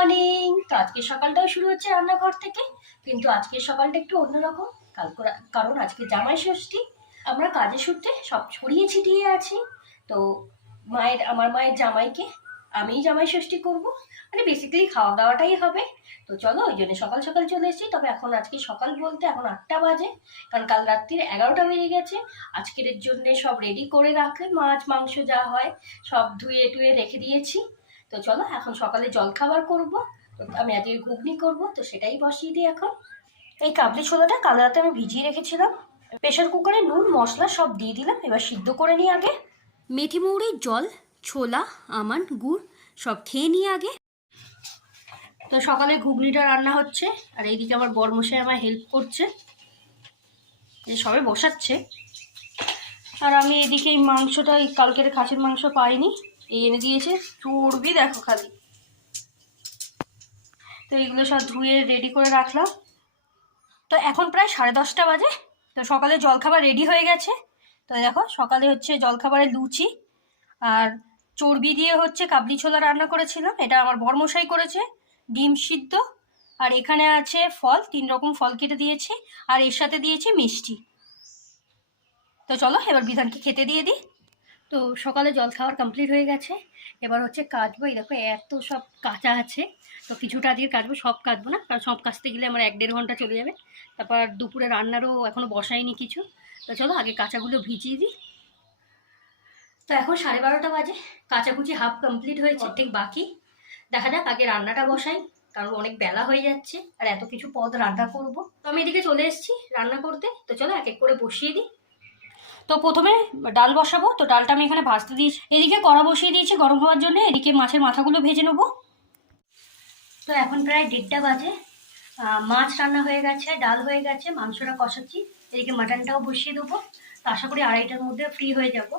Morning তো আজকে সকালটাও শুরু হচ্ছে রান্নাঘর থেকে, কিন্তু আজকে সকালটা একটু অন্যরকম। কাল করা- কারণ আজকে জামাই ষষ্ঠী, আমরা কাজে সূত্রে সব ছড়িয়ে ছিটিয়ে আছি। তো মায়ের আমার মায়ের জামাইকে আমিই জামাই ষষ্ঠী করব। মানে বেসিক্যালি খাওয়া দাওয়াটাই হবে। তো চলো, ওই জন্য সকাল সকাল চলে এসেছি। তবে এখন আজকে সকাল বলতে এখন আটটা বাজে। কারণ কাল রাত্রির এগারোটা বেজে গেছে। আজকের জন্য সব রেডি করে রাখলে মাছ, মাংস যা হয় সব ধুয়ে টুয়ে রেখে দিয়েছি। তো চলো এখন সকালে জলখাবার করব। আমি আজকে ঘুগনি করব তো সেটাই বসিয়ে দিই এখন। এই কাবলি ছোলাটা কাল রাতে আমি ভিজিয়ে রেখেছিলাম। প্রেশার কুকারে নুন মশলা সব দিয়ে দিলাম এবার সিদ্ধ করে নিই আগে। মেথি মৌরির জল ছোলা আমান গুড় সব খেয়ে নিই আগে। তো সকালে ঘুগনিটা রান্না হচ্ছে আর এইদিকে আমার বরমশাই আমার হেল্প করছে। যে সবে বসাচ্ছে। আর আমি এদিকে এই মাংসটা এই কালকের খাসির মাংস পাইনি। এই এনে দিয়েছে, চর্বি দেখো খালি। তো এগুলো সব ধুয়ে রেডি করে রাখলাম। তো এখন প্রায় সাড়ে দশটা বাজে। তো সকালে জলখাবার রেডি হয়ে গেছে। তো দেখো, সকালে হচ্ছে জলখাবারে লুচি আর চর্বি দিয়ে হচ্ছে কাবলি ছোলা রান্না করেছিলাম। এটা আমার বরমশাই করেছে, ডিম সিদ্ধ। আর এখানে আছে ফল, তিন রকম ফল কেটে দিয়েছি। আর এর সাথে দিয়েছি মিষ্টি। তো চলো, এবার বিধানকে খেতে দিয়ে দিই। তো সকালে জল খাওয়ার কমপ্লিট হয়ে গেছে। এবার হচ্ছে কাচবো। এই দেখো, এত সব কাঁচা আছে। তো কিছুটা আজকে কাচবো সব কাচবো না। কারণ সব কাচতে গেলে আমার এক দেড় ঘণ্টা চলে যাবে। তারপর দুপুরে রান্নারও এখনও বসাইনি কিছু। তো চলো, আগে কাঁচাগুলো ভিজিয়ে দিই। তো এখন সাড়ে বারোটা বাজে। কাচাকুচি হাফ কমপ্লিট হয়েছে অর্ধেক বাকি। দেখা যাক, আগে রান্নাটা বসাই। কারণ অনেক বেলা হয়ে যাচ্ছে। আর এত কিছু পদ রান্না করব। তো আমি এদিকে চলে এসেছি রান্না করতে। তো চলো, এক এক করে বসিয়ে দিই। তো প্রথমে ডাল বসাবো, তো ডালটা আমি এখানে ভাজতে দিয়েছি এদিকে কড়া বসিয়ে দিয়েছি গরম হওয়ার জন্য, এদিকে মাছের মাথাগুলো ভেজে নেব। তো এখন প্রায় দেড়টা বাজে। মাছ রান্না হয়ে গেছে, ডাল হয়ে গেছে, মাংসটা কষাচ্ছি। এদিকে মাটনটাও বসিয়ে দেবো। তো আশা করি আড়াইটার মধ্যে ফ্রি হয়ে যাব।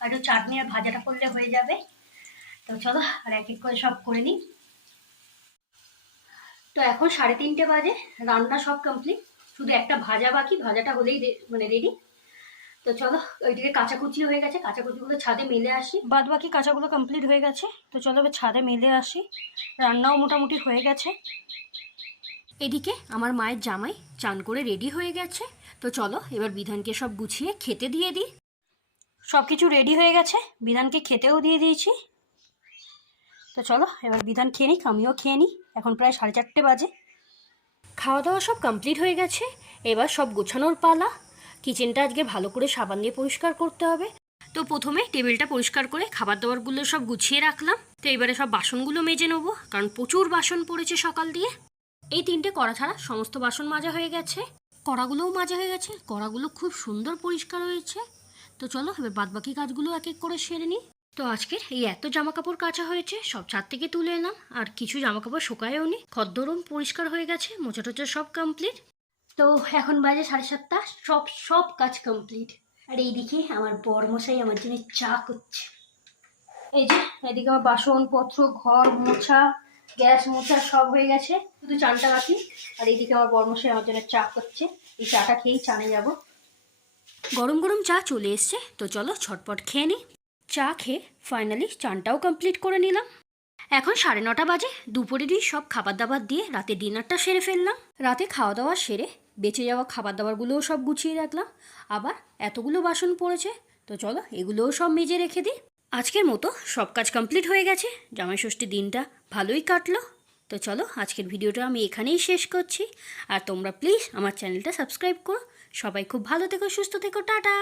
আর একটু চাটনি আর ভাজাটা করলে হয়ে যাবে। তো চলো, আর এক এক করে সব করে নিই। তো এখন সাড়ে তিনটে বাজে, রান্না সব কমপ্লিট শুধু একটা ভাজা বাকি, ভাজাটা হলেই মানে রেডি তো চলো, ওইদিকে কাঁচাকুচি হয়ে গেছে, কাঁচাকুচিগুলো ছাদে মেলে আসি। বাদ বাকি কাঁচাগুলো কমপ্লিট হয়ে গেছে, তো চলো এবার ছাদে মেলে আসি। রান্নাও মোটামুটি হয়ে গেছে। এদিকে আমার মায়ের জামাই চান করে রেডি হয়ে গেছে, তো চলো এবার বিধানকে সব গুছিয়ে খেতে দিয়ে দিই। সব কিছু রেডি হয়ে গেছে, বিধানকে খেতেও দিয়ে দিয়েছি। তো চলো, এবার বিধান খেয়ে নিক, আমিও খেয়ে নিই, এখন প্রায় সাড়ে চারটে বাজে। খাওয়া দাওয়া সব কমপ্লিট হয়ে গেছে, এবার সব গোছানোর পালা। কিচেনটা আজকে ভালো করে সাবান দিয়ে পরিষ্কার করতে হবে। তো প্রথমে টেবিলটা পরিষ্কার করে খাবার দাবারগুলো সব গুছিয়ে রাখলাম। তো এবারে সব বাসনগুলো মেজে নেব, কারণ প্রচুর বাসন পড়েছে সকাল দিয়ে। এই তিনটে কড়া ছাড়া সমস্ত বাসন মাজা হয়ে গেছে। কড়াগুলোও মাজা হয়ে গেছে, কড়াগুলো খুব সুন্দর পরিষ্কার হয়েছে। তো চলো, এবার বাদবাকি কাজগুলো এক এক করে সেরে নিই। তো আজকের এই এত জামা কাপড় কাচা হয়েছে, সব ছাদ থেকে তুলে এলাম। আর কিছু জামা কাপড় শুকায়ও নি খদ্দরম পরিষ্কার হয়ে গেছে মোচা টোচা সব কমপ্লিট তো এখন বাজে সাড়ে সাতটা, সব সব কাজ কমপ্লিট আর এইদিকে আমার বর মশাই আমার জন্য চা করছে। এই যে, এদিকে আমার বাসনপত্র, ঘর মোছা, গ্যাস মোছা সব হয়ে গেছে। শুধু চানটা বাকি। আর এইদিকে আমার বর্মশাই আমার জন্য চা করছে। এই চাটা খেয়েই চানে যাব। গরম গরম চা চলে এসছে। তো চলো ছটপট খেয়ে নিই চা খেয়ে ফাইনালি চানটাও কমপ্লিট করে নিলাম। এখন সাড়ে নটা বাজে দুপুরেরই সব খাবার দাবার দিয়ে রাতে ডিনারটা সেরে ফেললাম। রাতে খাওয়া দাওয়া সেরে বেঁচে যাওয়া খাবার দাবারগুলোও সব গুছিয়ে রাখলাম। আবার এতগুলো বাসন পড়েছে, তো চলো এগুলোও সব মেজে রেখে দিই। আজকের মতো সব কাজ কমপ্লিট হয়ে গেছে জামাই ষষ্ঠীর দিনটা ভালোই কাটলো। তো চলো আজকের ভিডিওটা আমি এখানেই শেষ করছি। আর তোমরা প্লিজ আমার চ্যানেলটা সাবস্ক্রাইব করো। সবাই খুব ভালো থেকো, সুস্থ থেকো, টাটা!